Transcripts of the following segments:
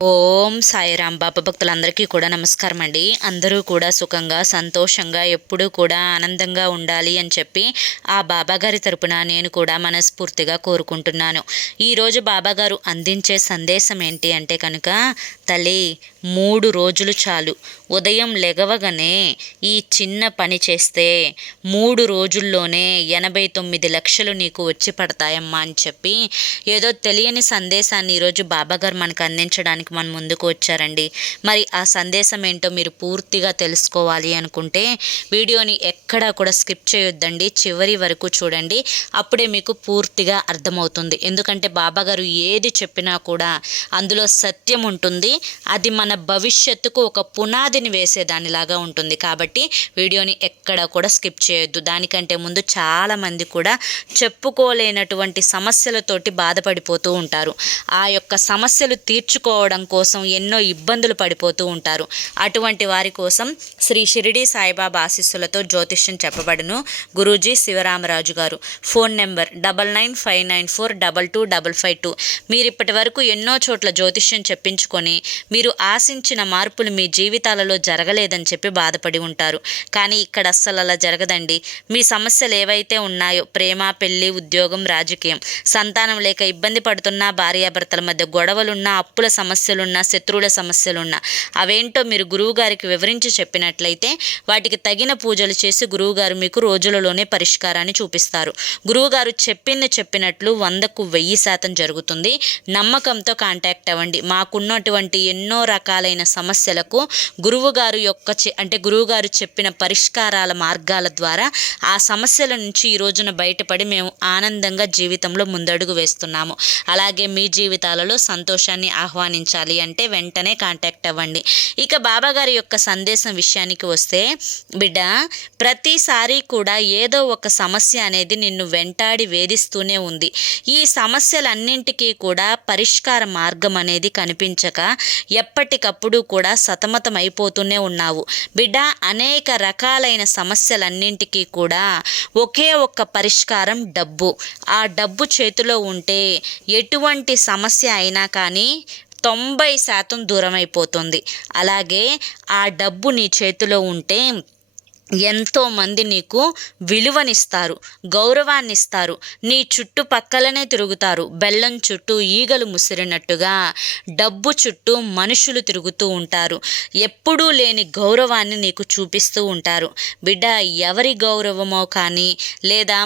ఓం సాయిరాం. బాబా భక్తులందరికీ కూడా నమస్కారం అండి. అందరూ కూడా సుఖంగా సంతోషంగా ఎప్పుడూ కూడా ఆనందంగా ఉండాలి అని చెప్పి ఆ బాబాగారి తరపున నేను కూడా మనస్ఫూర్తిగా కోరుకుంటున్నాను. ఈరోజు బాబాగారు అందించే సందేశం ఏంటి అంటే కనుక, తల్లి 3 రోజులు చాలు, ఉదయం లెగవగానే ఈ చిన్న పని చేస్తే 3 రోజుల్లోనే 89 లక్షలు నీకు వచ్చి పడతాయమ్మా అని చెప్పి ఏదో తెలియని సందేశాన్ని ఈరోజు బాబాగారు మనకు అందించడానికి మన ముందుకు వచ్చారండి. మరి ఆ సందేశం ఏంటో మీరు పూర్తిగా తెలుసుకోవాలి అనుకుంటే వీడియోని ఎక్కడా కూడా స్కిప్ చేయొద్దండి, చివరి వరకు చూడండి. అప్పుడే మీకు పూర్తిగా అర్థమవుతుంది. ఎందుకంటే బాబాగారు ఏది చెప్పినా కూడా అందులో సత్యం ఉంటుంది. అది మన భవిష్యత్తుకు ఒక పునాదిని వేసేదానిలాగా ఉంటుంది. కాబట్టి వీడియోని ఎక్కడా కూడా స్కిప్ చేయొద్దు. దానికంటే ముందు చాలామంది కూడా చెప్పుకోలేనటువంటి సమస్యలతోటి బాధపడిపోతూ ఉంటారు. ఆ యొక్క సమస్యలు తీర్చుకోవడం కోసం ఎన్నో ఇబ్బందులు పడిపోతూ ఉంటారు. అటువంటి వారి కోసం శ్రీ షిరిడి సాయిబాబా ఆశీస్సులతో జ్యోతిష్యం చెప్పబడును. గురూజీ శివరామరాజు గారు. Phone number 9959422552. మీరు ఇప్పటి వరకు ఎన్నో చోట్ల జ్యోతిష్యం చెప్పించుకొని మీరు ఆశించిన మార్పులు మీ జీవితాలలో జరగలేదని చెప్పి బాధపడి ఉంటారు. కానీ ఇక్కడ అస్సలు అలా జరగదండి. మీ సమస్యలు ఏవైతే ఉన్నాయో, ప్రేమ, పెళ్లి, ఉద్యోగం, రాజకీయం, సంతానం లేక ఇబ్బంది పడుతున్న భార్యాభర్తల మధ్య గొడవలున్నా, అప్పుల సమస్యలున్నా, శత్రువుల సమస్యలున్నా, అవేంటో మీరు గురువుగారికి వివరించి చెప్పినట్లయితే వాటికి తగిన పూజలు చేసి గురువుగారు మీకు రోజులలోనే పరిష్కారాన్ని చూపిస్తారు. గురువుగారు చెప్పినట్లు 100కు 1000% జరుగుతుంది. నమ్మకంతో కాంటాక్ట్ అవ్వండి. మాకున్నటువంటి ఎన్నో రకాలైన సమస్యలకు గురువుగారు చెప్పిన పరిష్కారాల మార్గాల ద్వారా ఆ సమస్యల నుంచి ఈ రోజున బయటపడి మేము ఆనందంగా జీవితంలో ముందడుగు వేస్తున్నాము. అలాగే మీ జీవితాలలో సంతోషాన్ని ఆహ్వానించాలి అంటే వెంటనే కాంటాక్ట్ అవ్వండి. ఇక బాబాగారి యొక్క సందేశం విషయానికి వస్తే, బిడ్డ, ప్రతిసారి కూడా ఏదో ఒక సమస్య అనేది నిన్ను వెంటాడి వేధిస్తూనే ఉంది. ఈ సమస్యలన్నింటికీ కూడా పరిష్కార మార్గం అనేది కనిపించక ఎప్పటికప్పుడు కూడా సతమతం అయిపోతూనే ఉన్నావు. బిడ్డ, అనేక రకాలైన సమస్యలన్నింటికీ కూడా ఒకే ఒక్క పరిష్కారం డబ్బు. ఆ డబ్బు చేతిలో ఉంటే ఎటువంటి సమస్య అయినా కానీ 90% దూరం అయిపోతుంది. అలాగే ఆ డబ్బు నీ చేతిలో ఉంటే ఎంతోమంది నీకు విలువనిస్తారు, గౌరవాన్ని ఇస్తారు. నీ చుట్టుపక్కలనే తిరుగుతారు. బెల్లం చుట్టూ ఈగలు ముసిరినట్టుగా డబ్బు చుట్టూ మనుషులు తిరుగుతూ ఉంటారు. ఎప్పుడూ లేని గౌరవాన్ని నీకు చూపిస్తూ ఉంటారు. బిడ్డ, ఎవరి గౌరవమో కానీ, లేదా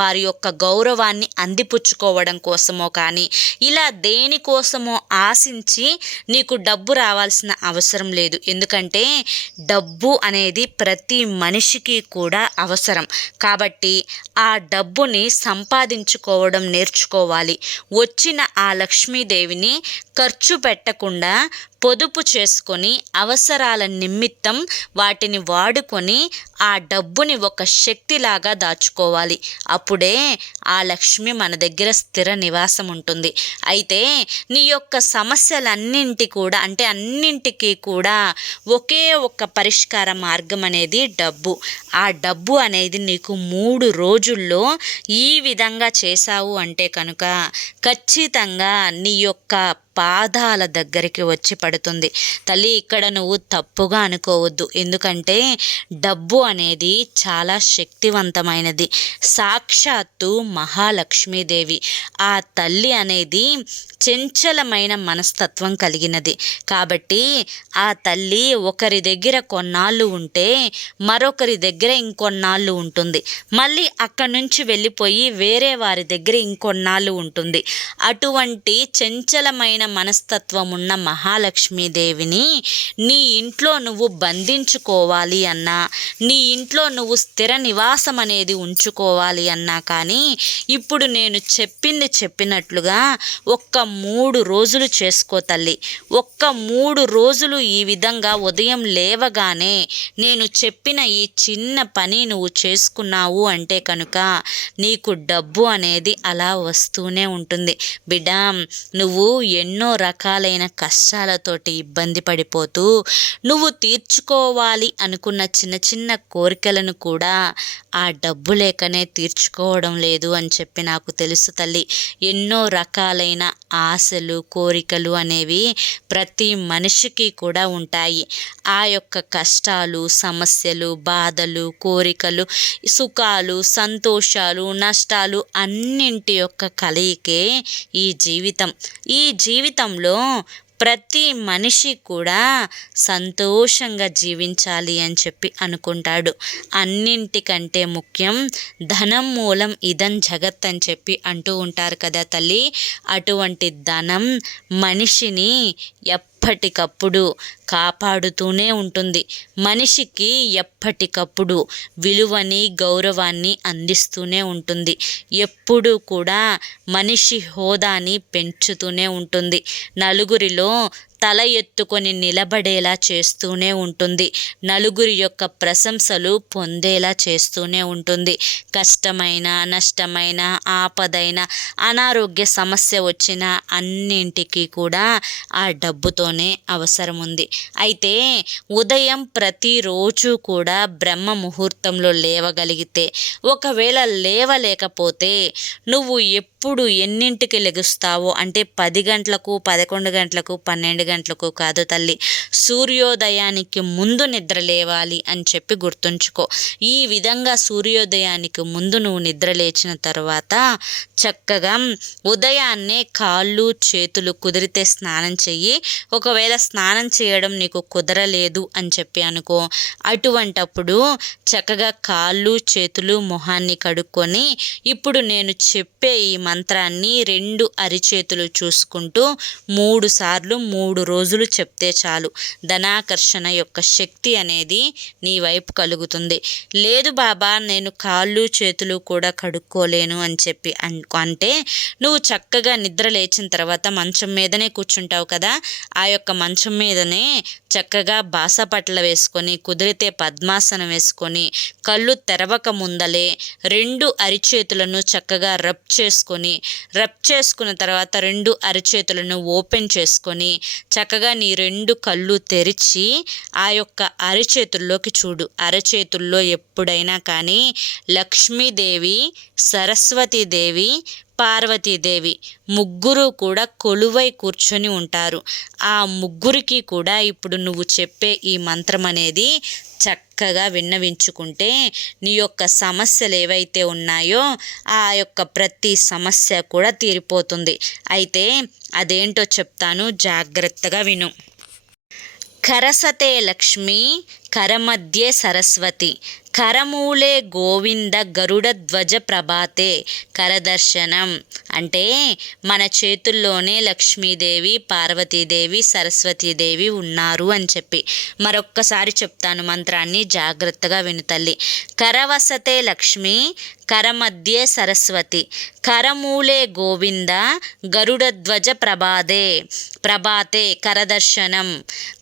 వారి యొక్క గౌరవాన్ని అందిపుచ్చుకోవడం కోసమో కానీ, ఇలా దేనికోసమో ఆశించి నీకు డబ్బు రావాల్సిన అవసరం లేదు. ఎందుకంటే డబ్బు అనేది ప్రతి మనిషికి కూడా అవసరం. కాబట్టి ఆ డబ్బుని సంపాదించుకోవడం నేర్చుకోవాలి. వచ్చిన ఆ లక్ష్మీదేవిని ఖర్చు పెట్టకుండా పొదుపు చేసుకొని అవసరాల నిమిత్తం వాటిని వాడుకొని ఆ డబ్బుని ఒక శక్తిలాగా దాచుకోవాలి. అప్పుడే ఆ లక్ష్మి మన దగ్గర స్థిర నివాసం ఉంటుంది. అయితే నీ యొక్క అన్నింటికీ కూడా ఒకే ఒక్క పరిష్కార మార్గం అనేది డబ్బు. ఆ డబ్బు అనేది నీకు 3 రోజుల్లో ఈ విధంగా చేశావు అంటే కనుక ఖచ్చితంగా నీ యొక్క పాదాల దగ్గరికి వచ్చి పడుతుంది. తల్లి, ఇక్కడ నువ్వు తప్పుగా అనుకోవద్దు. ఎందుకంటే డబ్బు అనేది చాలా శక్తివంతమైనది. సాక్షాత్తు మహాలక్ష్మీదేవి. ఆ తల్లి అనేది చంచలమైన మనస్తత్వం కలిగినది. కాబట్టి ఆ తల్లి ఒకరి దగ్గర కొన్నాళ్ళు ఉంటే మరొకరి దగ్గర ఇంకొన్నాళ్ళు ఉంటుంది. మళ్ళీ అక్కడి నుంచి వెళ్ళిపోయి వేరే వారి దగ్గర ఇంకొన్నాళ్ళు ఉంటుంది. అటువంటి చంచలమైన మనస్తత్వం ఉన్న మహాలక్ష్మీదేవిని నీ ఇంట్లో నువ్వు బంధించుకోవాలి అన్నా, నీ ఇంట్లో నువ్వు స్థిర నివాసం అనేది ఉంచుకోవాలి అన్నా కానీ ఇప్పుడు నేను చెప్పినట్లుగా ఒక్క 3 రోజులు చేసుకో తల్లి. ఒక్క 3 రోజులు ఈ విధంగా ఉదయం లేవగానే నేను చెప్పిన ఈ చిన్న పని నువ్వు చేసుకున్నావు అంటే కనుక నీకు డబ్బు అనేది అలా వస్తూనే ఉంటుంది. బిడ్డ, నువ్వు ఎన్నో రకాలైన కష్టాలతోటి ఇబ్బంది పడిపోతూ నువ్వు తీర్చుకోవాలి అనుకున్న చిన్న చిన్న కోరికలను కూడా ఆ డబ్బు లేకనే తీర్చుకోవడం లేదు అని చెప్పి నాకు తెలుసు తల్లి. ఎన్నో రకాలైన ఆశలు కోరికలు అనేవి ప్రతి మనిషికి కూడా ఉంటాయి. ఆ యొక్క కష్టాలు సమస్యలు బాధలు కోరికలు సుఖాలు సంతోషాలు నష్టాలు అన్నింటి యొక్క కలయికే ఈ జీవితం. ఈ జీవితంలో ప్రతి మనిషి కూడా సంతోషంగా జీవించాలి అని చెప్పి అనుకుంటాడు. అన్నింటికంటే ముఖ్యం ధనం మూలం ఇదం జగత్ అని చెప్పి అంటూ ఉంటారు కదా తల్లి. అటువంటి ధనం మనిషిని ఎప్పటికప్పుడు కాపాడుతూనే ఉంటుంది. మనిషికి ఎప్పటికప్పుడు విలువని గౌరవాన్ని అందిస్తూనే ఉంటుంది. ఎప్పుడూ కూడా మనిషి హోదాని పెంచుతూనే ఉంటుంది. నలుగురిలో తల ఎత్తుకొని నిలబడేలా చేస్తూనే ఉంటుంది. నలుగురి యొక్క ప్రశంసలు పొందేలా చేస్తూనే ఉంటుంది. కష్టమైన నష్టమైన ఆపదైన అనారోగ్య సమస్య వచ్చిన అన్నింటికి కూడా ఆ డబ్బుతోనే అవసరం ఉంది. అయితే ఉదయం ప్రతిరోజు కూడా బ్రహ్మ ముహూర్తంలో లేవగలిగితే, ఒకవేళ లేవలేకపోతే నువ్వు ఎప్పుడు ఎన్నింటికి లెగుస్తావో అంటే 10 గంటలకు 11 గంటలకు 12 గంటలకు కాదు తల్లి, సూర్యోదయానికి ముందు నిద్ర లేవాలి అని చెప్పి గుర్తుంచుకో. ఈ విధంగా సూర్యోదయానికి ముందు నువ్వు నిద్ర లేచిన తర్వాత చక్కగా ఉదయాన్నే కాళ్ళు చేతులు కుదిరితే స్నానం చెయ్యి. ఒకవేళ స్నానం చేయడం నీకు కుదరలేదు అని చెప్పి అనుకో, అటువంటప్పుడు చక్కగా కాళ్ళు చేతులు మొహాన్ని కడుక్కొని ఇప్పుడు నేను చెప్పే ఈ మంత్రాన్ని 2 అరిచేతులు చూసుకుంటూ 3 సార్లు 3 రోజులు చెప్తే చాలు. ధనాకర్షణ యొక్క శక్తి అనేది నీ వైపు కలుగుతుంది. లేదు బాబా నేను కాళ్ళు చేతులు కూడా కడుక్కోలేను అని చెప్పి అంటే నువ్వు చక్కగా నిద్ర లేచిన తర్వాత మంచం మీదనే కూర్చుంటావు కదా, ఆ యొక్క మంచం మీదనే చక్కగా బాసపట్ల వేసుకొని కుదిరితే పద్మాసనం వేసుకొని కళ్ళు తెరవక ముందలే 2 అరిచేతులను చక్కగా రబ్ చేసుకున్న తర్వాత 2 అరిచేతులను ఓపెన్ చేసుకొని చక్కగా నీ 2 కళ్ళు తెరిచి ఆ యొక్క అరిచేతుల్లోకి చూడు. అరచేతుల్లో ఎప్పుడైనా కానీ లక్ష్మీదేవి సరస్వతీదేవి పార్వతీదేవి ముగ్గురు కూడా కొలువై కూర్చొని ఉంటారు. ఆ ముగ్గురికి కూడా ఇప్పుడు నువ్వు చెప్పే ఈ మంత్రం అనేది చక్కగా విన్నవించుకుంటే నీ యొక్క సమస్యలు ఏవైతే ఉన్నాయో ఆ యొక్క ప్రతి సమస్య కూడా తీరిపోతుంది. అయితే అదేంటో చెప్తాను, జాగ్రత్తగా విను. కరసతే లక్ష్మి కరమధ్యే సరస్వతి కరమూలే గోవింద గరుడ ధ్వజ ప్రభాతే కరదర్శనం. అంటే మన చేతుల్లోనే లక్ష్మీదేవి పార్వతీదేవి సరస్వతీదేవి ఉన్నారు అని చెప్పి. మరొక్కసారి చెప్తాను మంత్రాన్ని, జాగ్రత్తగా విను తల్లి. కరవసతే లక్ష్మి కరమధ్యే సరస్వతి కరమూలే గోవింద గరుడ ధ్వజ ప్రభాతే కరదర్శనం.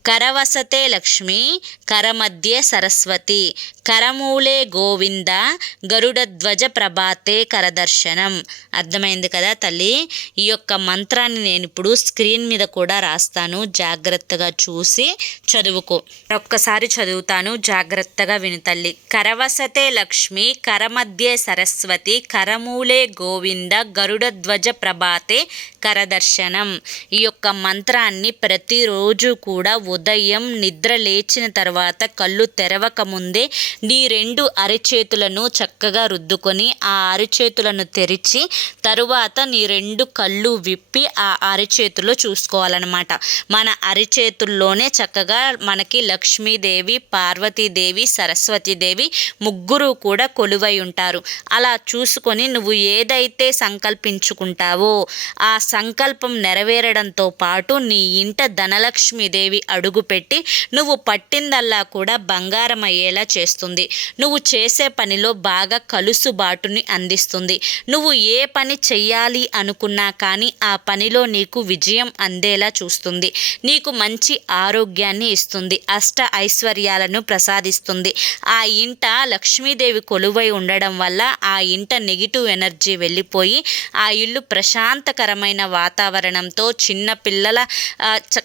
కరవసతే లక్ష్మి కరమధ్యే సరస్వతి కరమూలే గోవింద గరుడ ధ్వజ ప్రభాతే కరదర్శనం. అర్థమైంది కదా తల్లి? ఈ యొక్క మంత్రాన్ని నేను ఇప్పుడు స్క్రీన్ మీద కూడా రాస్తాను, జాగ్రత్తగా చూసి చదువుకో. ఒక్కసారి చదువుతాను, జాగ్రత్తగా విను తల్లి. కరవసతే లక్ష్మి కరమధ్యే సరస్వతి కరమూలే గోవింద గరుడ ధ్వజ ప్రభాతే కరదర్శనం. ఈ యొక్క మంత్రాన్ని ప్రతిరోజు కూడా ఉదయం నిద్ర లేచిన తర్వాత కళ్ళు తెరవక ముందే నీ 2 అరిచేతులను చక్కగా రుద్దుకొని ఆ అరిచేతులను తెరిచి తరువాత నీ 2 కళ్ళు విప్పి ఆ అరిచేతుల్లో చూసుకోవాలన్నమాట. మన అరిచేతుల్లోనే చక్కగా మనకి లక్ష్మీదేవి పార్వతీదేవి సరస్వతీదేవి ముగ్గురు కూడా కొలువై ఉంటారు. అలా చూసుకొని నువ్వు ఏదైతే సంకల్పించుకుంటావో ఆ సంకల్పం నెరవేరడంతో పాటు నీ ఇంట ధనలక్ష్మీదేవి అడుగుపెట్టి నువ్వు పట్టిందల్లా కూడా బంగారం అయ్యేలా చేస్తుంది. నువ్వు చేసే పనిలో బాగా కలుసుబాటుని అందిస్తుంది. నువ్వు ఏ పని చెయ్యాలి అనుకున్నా కానీ ఆ పనిలో నీకు విజయం అందేలా చూస్తుంది. నీకు మంచి ఆరోగ్యాన్ని ఇస్తుంది. అష్ట ఐశ్వర్యాలను ప్రసాదిస్తుంది. ఆ ఇంట లక్ష్మీదేవి కొలువై ఉండడం వల్ల ఆ ఇంట నెగిటివ్ ఎనర్జీ వెళ్ళిపోయి ఆ ఇల్లు ప్రశాంతకరమైన వాతావరణంతో చిన్న పిల్లల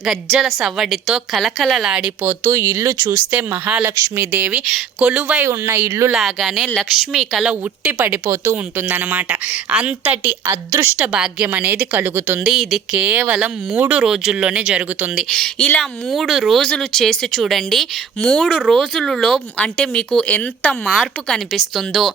గజ్జల సవ్వడితో కలకలలాడిపోతూ ఇల్లు చూస్తే మహాలక్ష్మీదేవి కొలువై ఉన్న ఇల్లు లాగానే లక్ష్మీ కళ ఉట్టి పడిపోతూ ఉంటుందన్నమాట. అంతటి అదృష్ట భాగ్యం అనేది కలుగుతుంది. ఇది కేవలం 3 రోజుల్లోనే జరుగుతుంది. ఇలా 3 రోజులు చేసి చూడండి. 3 రోజులలో అంటే మీకు ఎంత మార్పు కనిపిస్తుందో.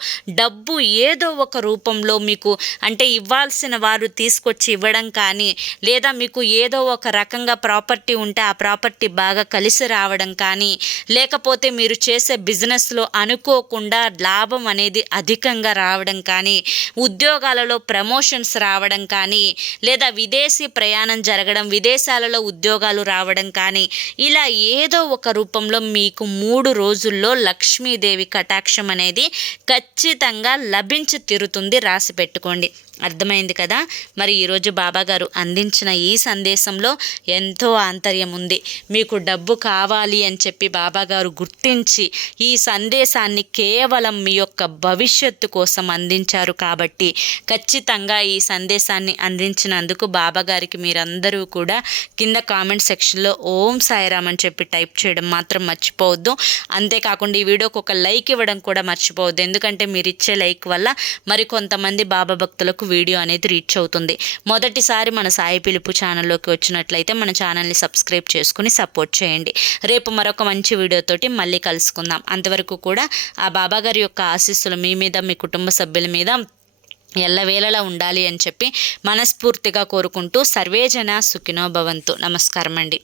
డబ్బు ఏదో ఒక రూపంలో మీకు అంటే ఇవ్వాల్సిన వారు తీసుకొచ్చి ఇవ్వడం కానీ, లేదా మీకు ఏదో ఒక రకంగా ప్రాపర్టీ ఉంటే ఆ ప్రాపర్టీ బాగా కలిసి రావడం కానీ, లేకపోతే మీరు చేసే బిజినెస్లో అనుకోకుండా లాభం అనేది అధికంగా రావడం కానీ, ఉద్యోగాలలో ప్రమోషన్స్ రావడం కానీ, లేదా విదేశీ ప్రయాణం జరగడం, విదేశాలలో ఉద్యోగాలు రావడం కానీ, ఇలా ఏదో ఒక రూపంలో మీకు 3 రోజుల్లో లక్ష్మీదేవి కటాక్షం అనేది ఖచ్చితంగా లభించి తీరుతుంది. రాసి పెట్టుకోండి. అర్థమైంది కదా. మరి ఈరోజు బాబాగారు అందించిన ఈ సందేశంలో ఎంతో ఆంతర్యం ఉంది. మీకు డబ్బు కావాలి అని చెప్పి బాబాగారు గుర్తించి ఈ సందేశాన్ని కేవలం మీ యొక్క భవిష్యత్తు కోసం అందించారు కాబట్టి ఖచ్చితంగా ఈ సందేశాన్ని అందించినందుకు బాబాగారికి మీరందరూ కూడా కింద కామెంట్ సెక్షన్లో ఓం సాయిరామ్ అని చెప్పి టైప్ చేయడం మాత్రం మర్చిపోవద్దు. అంతేకాకుండా ఈ వీడియోకి ఒక లైక్ ఇవ్వడం కూడా మర్చిపోవద్దు. ఎందుకంటే మీరు ఇచ్చే లైక్ వల్ల మరి కొంతమంది బాబా భక్తులకు వీడియో అనేది రీచ్ అవుతుంది. మొదటిసారి మన సాయి పిలుపు ఛానల్లోకి వచ్చినట్లయితే మన ఛానల్ని సబ్స్క్రైబ్ చేసుకుని సపోర్ట్ చేయండి. రేపు మరొక మంచి వీడియోతోటి మళ్ళీ కలుసుకుందాం. అంతవరకు కూడా ఆ బాబాగారి యొక్క ఆశీస్సులు మీ మీద, మీ కుటుంబ సభ్యుల మీద ఎల్లవేళలా ఉండాలి అని చెప్పి మనస్ఫూర్తిగా కోరుకుంటూ సర్వేజన సుఖినో భవంతు. నమస్కారం అండి.